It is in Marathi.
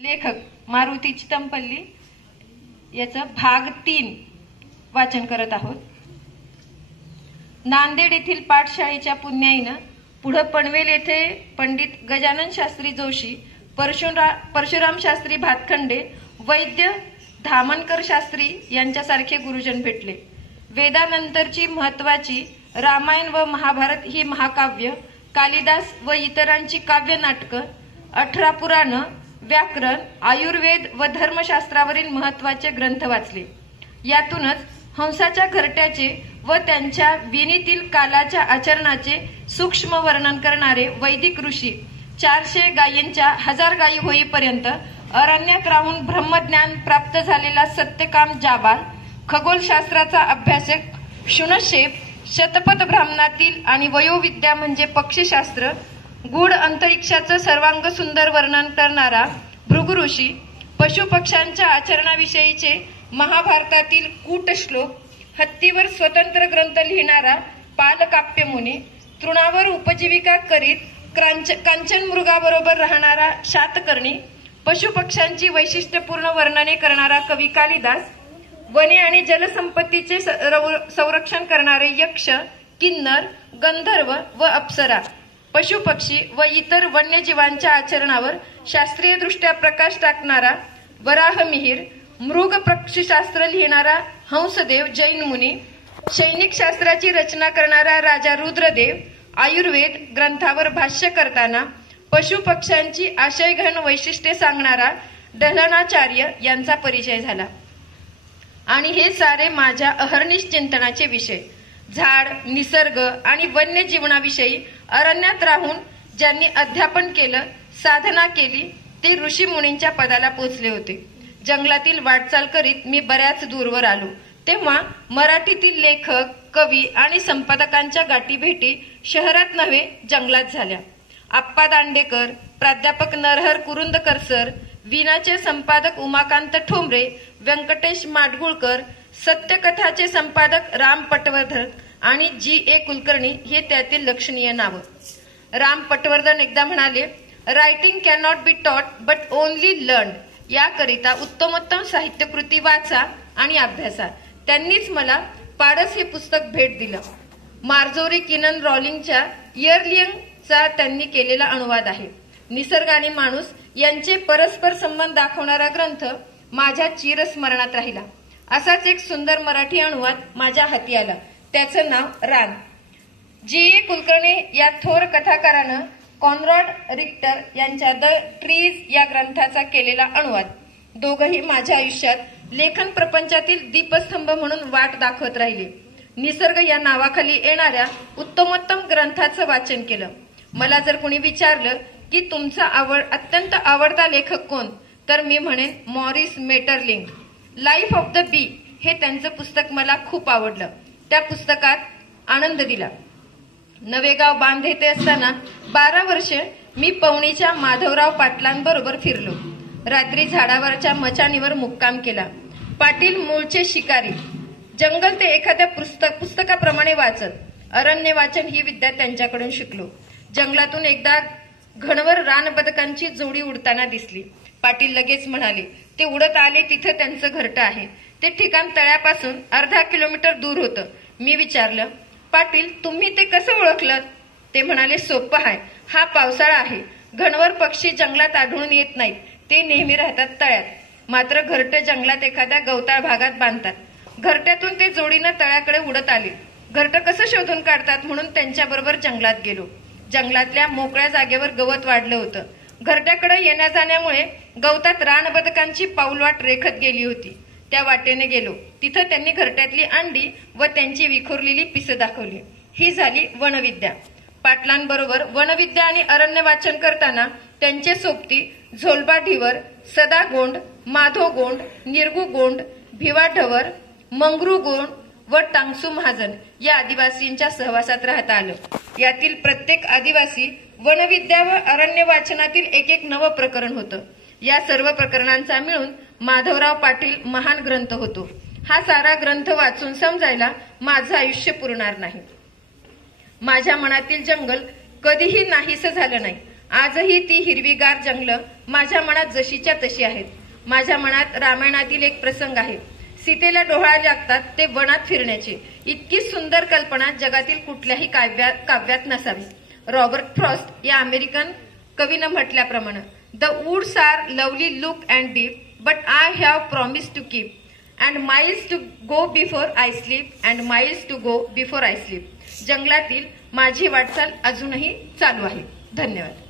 लेखक मारुती चितमपल्ली याचं भाग 3 वाचन करत आहोत। नांदेड येथील पाठशाळेच्या पुण्याईनं पुढे पनवेल येथे पंडित गजानन शास्त्री जोशी, परशुराम शास्त्री भातखंडे, वैद्य धामनकर शास्त्री यांच्यासारखे गुरुजन भेटले। वेदानंतरची महत्वाची रामायण व महाभारत ही महाकाव्य, कालिदास व इतरांची काव्य नाटक, 18 पुराण, व्याकरण, आयुर्वेद व धर्मशास्त्रावरील महत्वाचे ग्रंथ वाचले। यातूनच हंसाच्या घरट्याचे व त्यांच्या विनीतील कालाच्या आचरणाचे सूक्ष्म वर्णन करणारे वैदिक ऋषी, 400 गायींच्या 1000 गायी होईपर्यंत अरण्यात राहून ब्रह्मज्ञान प्राप्त झालेला सत्यकाम जाबाल, खगोलशास्त्राचा अभ्यासक शुनशेफ, शतपथ ब्राह्मणातील आणि वयोविद्या म्हणजे पक्षीशास्त्र, गूढ अंतरिक्षाचं सर्वांग सुंदर वर्णन करणारा भृगु ऋषी, पशुपक्ष्यांच्या आचरणाविषयीचे महाभारतातील कूटश्लोक, हत्तीवर स्वतंत्र ग्रंथ लिहिणारा पालकाप्य मुनी, तृणावर उपजीविका करीत कांचन मृगाबरोबर राहणारा शातकर्णी, पशुपक्ष्यांची वैशिष्ट्यपूर्ण वर्णने करणारा कवी कालिदास, वने आणि जलसंपत्तीचे संरक्षण करणारे यक्ष, किन्नर, गंधर्व व अप्सरा, पशुपक्षी व इतर वन्यजीवांच्या आचरणावर शास्त्रीय दृष्ट्या प्रकाश टाकणारा वराहमिहिर, मृग पक्षीशास्त्र लिहिणारा हंसदेव जैन मुनी, सैनिक शास्त्राची रचना करणारा राजा रुद्रदेव, आयुर्वेद ग्रंथावर भाष्य करताना पशुपक्ष्यांची आशयघन वैशिष्ट्ये सांगणारा डलनाचार्य यांचा परिचय झाला। आणि हे सारे माझ्या अहर्निश चिंतनाचे विषय। झाड, निसर्ग आणि वन्य जीवनाविषयी अरण्यात राहून ज्यांनी अध्यापन केलं, साधना केली, ते ऋषी मुनींच्या पदाला पोचले होते। जंगलातील वाटचाल करीत मी बऱ्याच दूरवर आलो, तेव्हा मराठीतील लेखक, कवी आणि संपादकांच्या गाठी भेटी शहरात नव्हे जंगलात झाल्या। आप्पा दांडेकर, प्राध्यापक नरहर कुरुंदकर सर, विनाचे संपादक उमाकांत ठोंबरे, व्यंकटेश माडगुळकर, सत्यकथाचे संपादक राम पटवर्धन आणि G.A. कुलकर्णी हे त्यातील लक्षणीय नाव। राम पटवर्धन एकदा म्हणाले, writing cannot be taught but only learn. याकरिता उत्तमोत्तम साहित्यकृती वाचा आणि अभ्यासा। त्यांनीच मला पारस हे पुस्तक भेट दिलं। मार्जोरी किनन रॉलिंगच्या इयरलिंगचा त्यांनी केलेला अनुवाद आहे। निसर्ग आणि माणूस यांचे परस्पर संबंध दाखवणारा ग्रंथ माझ्या चिरस्मरणात राहिला। असाच एक सुंदर मराठी अनुवाद माझ्या हाती आला, त्याचं नाव रान। G.A. कुलकर्णी या थोर कथाकारानं कॉन्रॅड रिक्टर यांच्या द ट्रीज या ग्रंथाचा केलेला अनुवाद। दोघंही माझ्या आयुष्यात लेखन प्रपंचातील दीपस्तंभ म्हणून वाट दाखवत राहिले। निसर्ग या नावाखाली येणाऱ्या उत्तमोत्तम ग्रंथाचं वाचन केलं। मला जर कोणी विचारलं की तुमचा अत्यंत आवडता लेखक कोण, तर मी म्हणेन मॉरिस मेटरलिंग। लाईफ ऑफ द बी हे त्यांचं पुस्तक मला खूप आवडलं। त्या पुस्तकात आनंद दिला। नवेगाव बांध येथे असताना 12 वर्षे मी पवनीच्या माधवराव पाटलांबरोबर फिरलो। रात्री झाडावरच्या मचाणीवर मुक्काम केला। पाटील मूळचे शिकारी, जंगल ते एखाद्या पुस्तकाप्रमाणे वाचत। अरण्य वाचन ही विद्या त्यांच्याकडून शिकलो। जंगलातून एकदा घनवर रानबदकांची जोडी उडताना दिसली। पाटील लगेच म्हणाले, ते उडत आले तिथं त्यांचं घरटं आहे। ते ठिकाण तळ्यापासून अर्धा किलोमीटर दूर होतं। मी विचारलं, पाटील तुम्ही ते कसं ओळखलं? ते म्हणाले, सोपं आहे, हा पावसाळा आहे, घनवर पक्षी जंगलात आढळून येत नाहीत, ते नेहमी राहतात तळ्यात। मात्र घरटं जंगलात एखाद्या गवताळ भागात बांधतात। घरट्यातून ते जोडीनं तळ्याकडे उडत आले। घरटं कसं शोधून काढतात म्हणून त्यांच्याबरोबर जंगलात गेलो। जंगलातल्या मोकळ्या जागेवर गवत वाढलं होतं। घरट्याकडे येण्या जाण्यामुळे गवतात रानबदकांची पाऊलवाट रेखत गेली होती। त्या वाटेने गेलो। तिथं त्यांनी घरट्यातली अंडी व त्यांची विखुरलेली पिसं दाखवली। ही झाली वनविद्या। पाटलांबरोबर वनविद्या आणि अरण्य वाचन करताना त्यांचे सोबती झोलबा ढिवर, सदा गोंड, माधो गोंड, निरगू गोंड, भिवा ढवर, मंगरू गोंड व टांगसू महाजन या आदिवासींच्या सहवासात राहता आलं। यातील प्रत्येक आदिवासी वनविद्या व अरण्य वाचनातील एक नवं प्रकरण होतं। या सर्व प्रकरणांचा मिळून माधवराव पाटील महान ग्रंथ होतो। हा सारा ग्रंथ वाचून समजायला माझं आयुष्य पुरणार नाही। माझ्या मनातील जंगल कधीही नाहीसं झालं नाही। आजही ती हिरवीगार जंगलं माझ्या मनात जशीच्या तशी आहेत. माझ्या मनात रामायणातील एक प्रसंग आहे. सीतेला डोहाळे लागतात ते वनात फिरण्याचे. इतकी सुंदर कल्पना जगातील कुठल्याही काव्यात नसावी. रॉबर्ट फ्रॉस्ट या अमेरिकन कवीनं म्हटल्याप्रमाणे, the woods are lovely look and deep, but I have promise to keep, and miles to go before I sleep, and miles to go before I sleep. जंगलातील माझी वाटचाल अजूनही चालू आहे. धन्यवाद.